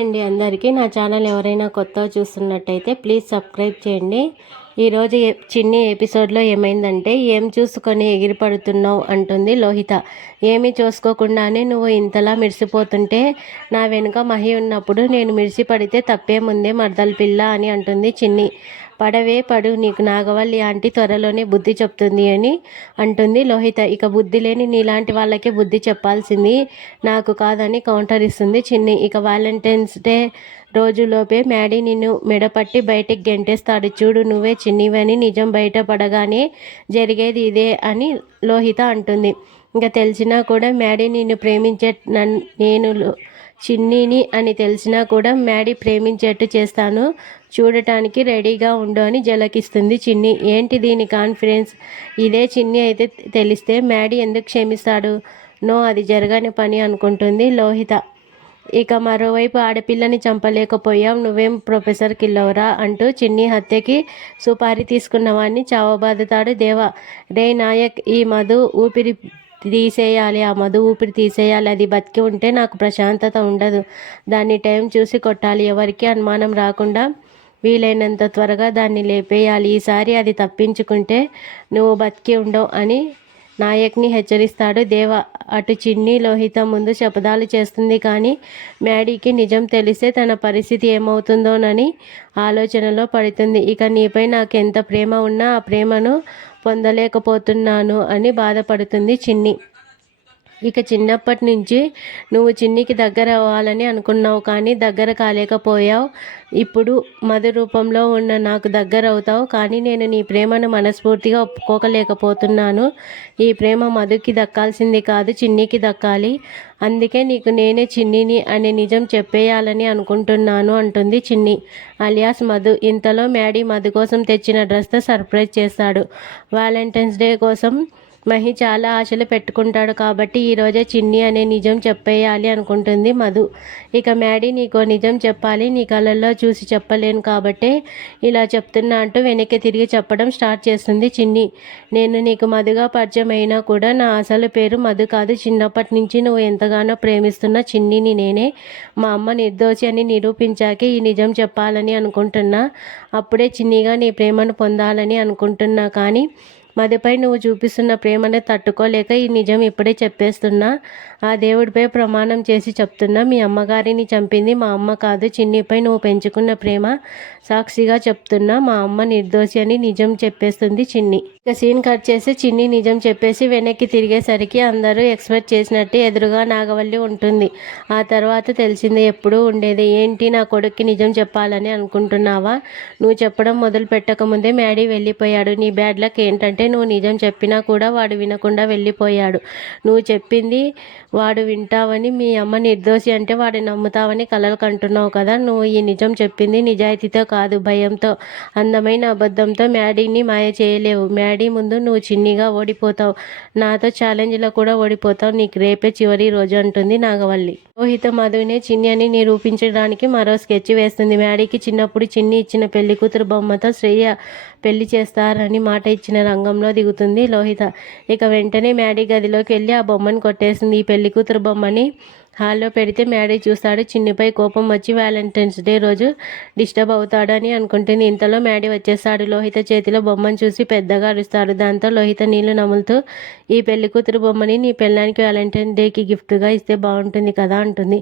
అండి అందరికీ. నా ఛానల్ ఎవరైనా కొత్తగా చూస్తున్నట్టయితే ప్లీజ్ సబ్స్క్రైబ్ చేయండి. ఈరోజు చిన్ని ఎపిసోడ్లో ఏమైందంటే, ఏం చూసుకొని ఎగిరిపడుతున్నావు అంటుంది లోహిత. ఏమీ చూసుకోకుండానే నువ్వు ఇంతలా మిడిసిపోతుంటే నా వెనుక మహి ఉన్నప్పుడు నేను మిడిసిపడితే తప్పేముందే మర్దల పిల్ల అని అంటుంది చిన్ని. పడవే పడు, నీకు నాగవల్లి ఆంటీ త్వరలోనే బుద్ధి చెప్తుంది అని అంటుంది లోహిత. ఇక బుద్ధి లేని నీలాంటి వాళ్ళకే బుద్ధి చెప్పాల్సింది నాకు కాదని కౌంటర్ ఇస్తుంది చిన్ని. ఇక వ్యాలంటైన్స్ డే రోజులోపే మ్యాడీ నిన్ను మెడపట్టి బయటికి గెంటేస్తాడు చూడు, నువ్వే చిన్నివని నిజం బయటపడగానే జరిగేది ఇదే అని లోహిత అంటుంది. ఇంకా తెలిసినా కూడా మ్యాడీ నిన్ను ప్రేమించే నేను చిన్నిని అని తెలిసినా కూడా మ్యాడీ ప్రేమించేట్టు చేస్తాను, చూడటానికి రెడీగా ఉండు అని జలకిస్తుంది చిన్ని. ఏంటి దీని కాన్ఫిడెన్స్? ఇదే చిన్ని అయితే తెలిస్తే మ్యాడీ ఎందుకు క్షమిస్తాడు? నో, అది జరగని పని అనుకుంటుంది లోహిత. ఇక మరోవైపు ఆడపిల్లని చంపలేకపోయావు, నువ్వేం ప్రొఫెసర్ కిల్లవరా అంటూ చిన్ని హత్యకి సుపారీ తీసుకున్న వాడిని చావబాదుతాడు దేవా. రే నాయక్, ఈ మధు ఊపిరి తీసేయాలి, ఆ మధు ఊపిరి తీసేయాలి. అది బతికి ఉంటే నాకు ప్రశాంతత ఉండదు. దాన్ని టైం చూసి కొట్టాలి, ఎవరికి అనుమానం రాకుండా వీలైనంత త్వరగా దాన్ని లేపేయాలి. ఈసారి అది తప్పించుకుంటే నువ్వు బతికి ఉండవు అని నాయక్ని హెచ్చరిస్తాడు దేవ. అటు చిన్ని లోహిత ముందు శపథాలు చేస్తుంది, కానీ మ్యాడీకి నిజం తెలిస్తే తన పరిస్థితి ఏమవుతుందోనని ఆలోచనలో పడుతుంది. ఇక నీపై నాకు ఎంత ప్రేమ ఉన్నా ఆ ప్రేమను పొందలేకపోతున్నాను అని బాధపడుతుంది చిన్ని. ఇక చిన్నప్పటి నుంచి నువ్వు చిన్నికి దగ్గర అవ్వాలని అనుకున్నావు, కానీ దగ్గర కాలేకపోయావు. ఇప్పుడు మధు రూపంలో ఉన్న నాకు దగ్గర అవుతావు, కానీ నేను నీ ప్రేమను మనస్ఫూర్తిగా ఒప్పుకోలేకపోతున్నాను. ఈ ప్రేమ మధుకి దక్కాల్సింది కాదు, చిన్నికి దక్కాలి. అందుకే నీకు నేనే చిన్నిని అనే నిజం చెప్పేయాలని అనుకుంటున్నాను అంటుంది చిన్ని అలియాస్ మధు. ఇంతలో మ్యాడీ మధు కోసం తెచ్చిన డ్రెస్తో సర్ప్రైజ్ చేస్తాడు. వ్యాలంటైన్స్ డే కోసం మహి చాలా ఆశలు పెట్టుకుంటాడు, కాబట్టి ఈరోజే చిన్ని అనే నిజం చెప్పేయాలి అనుకుంటుంది మధు. ఇక మ్యాడీ, నీకో నిజం చెప్పాలి, నీ కళ్ళల్లో చూసి చెప్పలేను కాబట్టే ఇలా చెప్తున్నా అంటూ వెనక్కి తిరిగి చెప్పడం స్టార్ట్ చేస్తుంది చిన్ని. నేను నీకు మధుగా పరిచయం అయినా కూడా నా అసలు పేరు మధు కాదు. చిన్నప్పటి నుంచి నువ్వు ఎంతగానో ప్రేమిస్తున్న చిన్నిని నేనే. మా అమ్మ నిర్దోషి అని నిరూపించాకే ఈ నిజం చెప్పాలని అనుకుంటున్నా. అప్పుడే చిన్నిగా నీ ప్రేమను పొందాలని అనుకుంటున్నా, కానీ మధుపై నువ్వు చూపిస్తున్న ప్రేమను తట్టుకోలేక ఈ నిజం ఇప్పుడే చెప్పేస్తున్నా. ఆ దేవుడిపై ప్రమాణం చేసి చెప్తున్నా, మీ అమ్మగారిని చంపింది మా అమ్మ కాదు, చిన్నిపై నువ్వు పెంచుకున్న ప్రేమ సాక్షిగా చెప్తున్నా. మా అమ్మ నిర్దోషి అని నిజం చెప్పేస్తుంది చిన్ని. ఇక సీన్ కట్ చేసి చిన్ని నిజం చెప్పేసి వెనక్కి తిరిగేసరికి అందరూ ఎక్స్పెక్ట్ చేసినట్టు ఎదురుగా నాగవల్లి ఉంటుంది. ఆ తర్వాత తెలిసింది ఎప్పుడూ ఉండేది. ఏంటి, నా కొడుక్కి నిజం చెప్పాలని అనుకుంటున్నావా? నువ్వు చెప్పడం మొదలు పెట్టకముందే మ్యాడీ వెళ్ళిపోయాడు. నీ బ్యాడ్ లక్ ఏంటంటే నువ్వు నిజం చెప్పినా కూడా వాడు వినకుండా వెళ్ళిపోయాడు. నువ్వు చెప్పింది వాడు వింటావని, మీ అమ్మ నిర్దోషి అంటే వాడు నమ్ముతావని కలలు కంటున్నావు కదా. నువ్వు ఈ నిజం చెప్పింది నిజాయితీతో కాదు, భయంతో, అందమైన అబద్ధంతో. మ్యాడీని మాయ చేయలేవు. మ్యాడీ ముందు నువ్వు చిన్నిగా ఓడిపోతావు, నాతో ఛాలెంజ్లో కూడా ఓడిపోతావు. నీకు రేపే చివరి రోజు అంటుంది నాగవల్లి. రోహిత మధునే చిన్ని అని నిరూపించడానికి మరో స్కెచ్ వేస్తుంది. మ్యాడీకి చిన్నప్పుడు చిన్ని ఇచ్చిన పెళ్లి కూతురు బొమ్మతో శ్రేయ పెళ్లి చేస్తారని మాట ఇచ్చిన రంగంలో దిగుతుంది లోహిత. ఇక వెంటనే మ్యాడీ గదిలోకి వెళ్ళి ఆ బొమ్మను కొట్టేస్తుంది. ఈ పెళ్లి కూతురు బొమ్మని హాల్లో పెడితే మ్యాడీ చూస్తాడు. చిన్నిపై కోపం వచ్చి వ్యాలంటైన్స్ డే రోజు డిస్టర్బ్ అవుతాడని అనుకుంటుంది. ఇంతలో మ్యాడీ వచ్చేస్తాడు. లోహిత చేతిలో బొమ్మను చూసి పెద్దగా అరుస్తాడు. దాంతో లోహిత నీళ్లు నములుతూ, ఈ పెళ్లి కూతురు బొమ్మని నీ పెళ్ళానికి వ్యాలంటైన్స్ డేకి గిఫ్ట్గా ఇస్తే బాగుంటుంది కదా అంటుంది.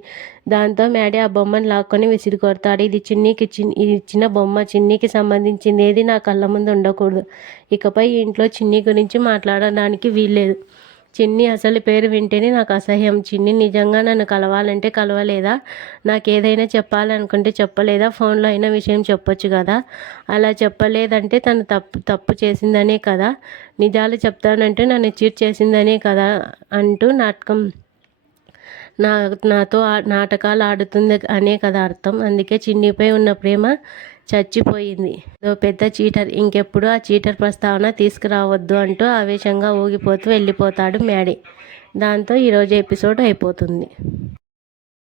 దాంతో మ్యాడీ ఆ బొమ్మను లాక్కొని విసిరి కొడతాడు. ఇది చిన్నికి ఇచ్చిన బొమ్మ, చిన్నికి సంబంధించింది ఏది నా కళ్ళ ముందు ఉండకూడదు. ఇకపై ఈ ఇంట్లో చిన్ని గురించి మాట్లాడడానికి వీల్లేదు. చిన్ని అసలు పేరు వింటేనే నాకు అసహ్యం. చిన్ని నిజంగా నన్ను కలవాలంటే కలవలేదా? నాకేదైనా చెప్పాలనుకుంటే చెప్పలేదా? ఫోన్లో అయినా విషయం చెప్పొచ్చు కదా. అలా చెప్పలేదంటే తను తప్పు చేసిందనే కదా. నిజాలు చెప్తానంటే నన్ను చీట్ చేసిందనే కదా అంటూ నాతో నాటకాలు ఆడుతుంది అనే కదా అర్థం. అందుకే చిన్నిపై ఉన్న ప్రేమ చచ్చిపోయింది. పెద్ద చీటర్, ఇంకెప్పుడు ఆ చీటర్ ప్రస్తావన తీసుకురావద్దు అంటూ ఆవేశంగా ఊగిపోతూ వెళ్ళిపోతాడు మ్యాడీ. దాంతో ఈరోజు ఎపిసోడ్ అయిపోతుంది.